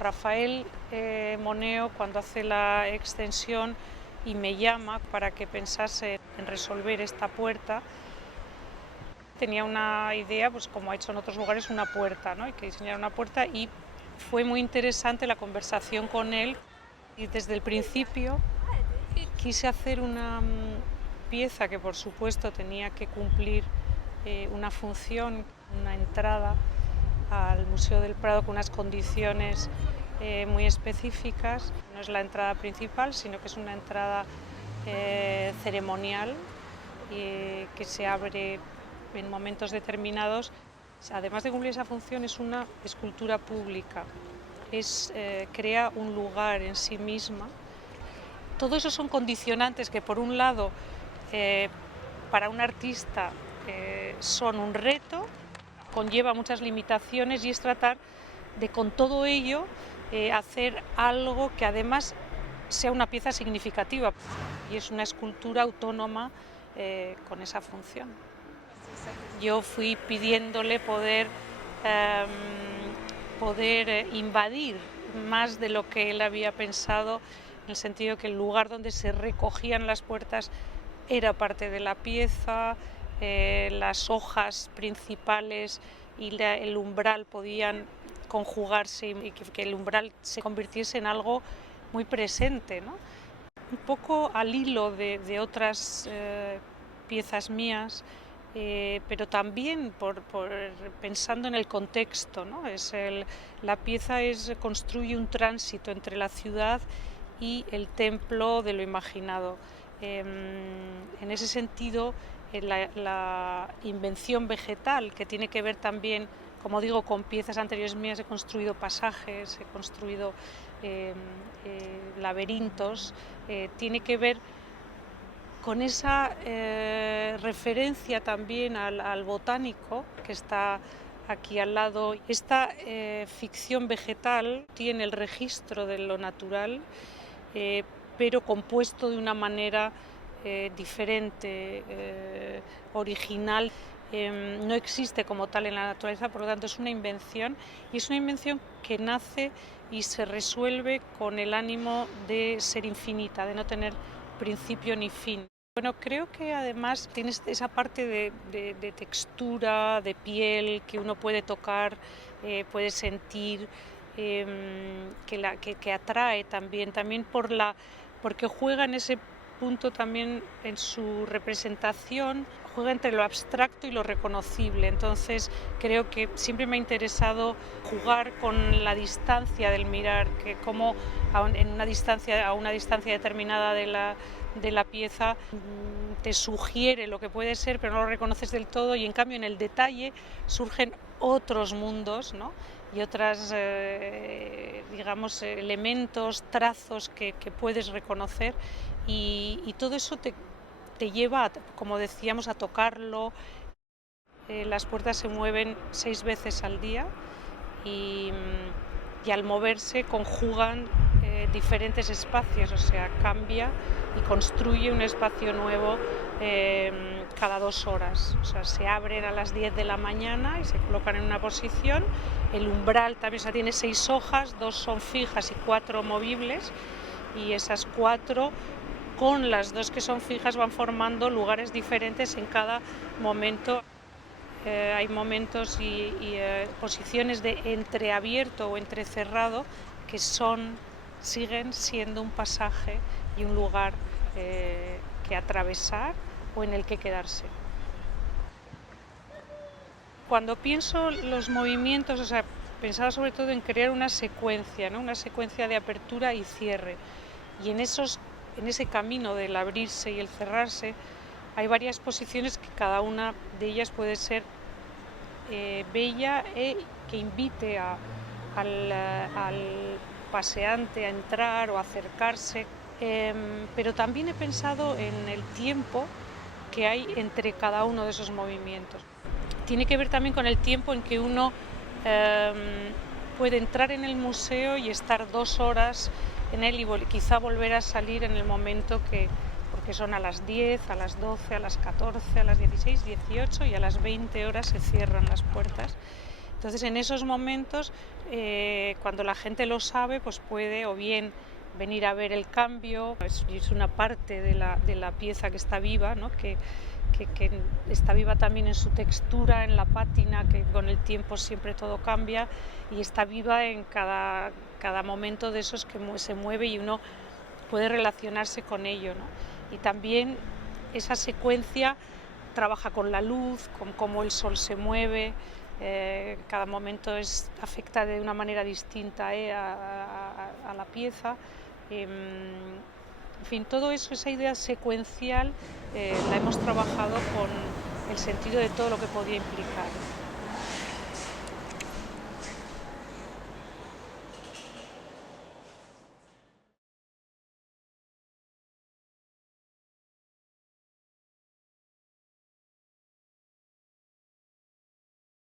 Rafael Moneo, cuando hace la extensión y me llama para que pensase en resolver esta puerta, tenía una idea, pues como ha hecho en otros lugares, una puerta, ¿no? Y que diseñara una puerta, y fue muy interesante la conversación con él, y desde el principio quise hacer una pieza que por supuesto tenía que cumplir una función, una entrada al Museo del Prado con unas condiciones muy específicas. No es la entrada principal, sino que es una entrada ceremonial que se abre en momentos determinados. Además de cumplir esa función, es una escultura pública, crea un lugar en sí misma. Todo eso son condicionantes que, por un lado, para un artista son un reto, conlleva muchas limitaciones, y es tratar de, con todo ello, hacer algo que además sea una pieza significativa, y es una escultura autónoma con esa función. Yo fui pidiéndole poder invadir más de lo que él había pensado, en el sentido que el lugar donde se recogían las puertas era parte de la pieza, las hojas principales y el umbral podían conjugarse, y que el umbral se convirtiese en algo muy presente, ¿no? Un poco al hilo de otras piezas mías, pero también pensando en el contexto, ¿no? La pieza construye un tránsito entre la ciudad y el templo de lo imaginado. En ese sentido, la invención vegetal, que tiene que ver también, como digo, con piezas anteriores mías, he construido pasajes, he construido laberintos, tiene que ver con esa referencia también al botánico que está aquí al lado. Esta ficción vegetal tiene el registro de lo natural, pero compuesto de una manera diferente, original. No existe como tal en la naturaleza, por lo tanto es una invención, y es una invención que nace y se resuelve con el ánimo de ser infinita, de no tener principio ni fin. Bueno, creo que además tienes esa parte de textura, de piel, que uno puede tocar, puede sentir, que atrae también porque juega en ese punto también en su representación, juega entre lo abstracto y lo reconocible. Entonces creo que siempre me ha interesado jugar con la distancia del mirar, que como a una distancia determinada de la pieza te sugiere lo que puede ser, pero no lo reconoces del todo, y en cambio en el detalle surgen otros mundos, ¿no? Y otras, digamos, elementos, trazos que puedes reconocer, y todo eso te lleva, como decíamos, a tocarlo. Las puertas se mueven 6 veces al día, y al moverse conjugan diferentes espacios, o sea, cambia y construye un espacio nuevo cada 2 horas. O sea, se abren a las 10 de la mañana y se colocan en una posición. El umbral también, o sea, tiene 6 hojas, 2 son fijas y 4 movibles, y esas 4, con las 2 que son fijas, van formando lugares diferentes en cada momento. Hay momentos y posiciones de entreabierto o entrecerrado que siguen siendo un pasaje y un lugar que atravesar o en el que quedarse. Cuando pienso los movimientos, o sea, pensaba sobre todo en crear una secuencia, ¿no? Una secuencia de apertura y cierre, y en ese camino del abrirse y el cerrarse hay varias posiciones que cada una de ellas puede ser bella, que invite al paseante a entrar o acercarse, pero también he pensado en el tiempo que hay entre cada uno de esos movimientos. Tiene que ver también con el tiempo en que uno puede entrar en el museo y estar 2 horas en él, y quizá volver a salir en el momento porque son a las 10, a las 12, a las 14, a las 16, 18 y a las 20 horas se cierran las puertas. Entonces, en esos momentos, cuando la gente lo sabe, pues puede o bien venir a ver el cambio, es una parte de la pieza que está viva, ¿no? Que está viva también en su textura, en la pátina, que con el tiempo siempre todo cambia, y está viva en cada momento de esos que se mueve y uno puede relacionarse con ello, ¿no? Y también esa secuencia trabaja con la luz, con cómo el sol se mueve, cada momento afecta de una manera distinta a la pieza. En fin, todo eso, esa idea secuencial, la hemos trabajado con el sentido de todo lo que podía implicar.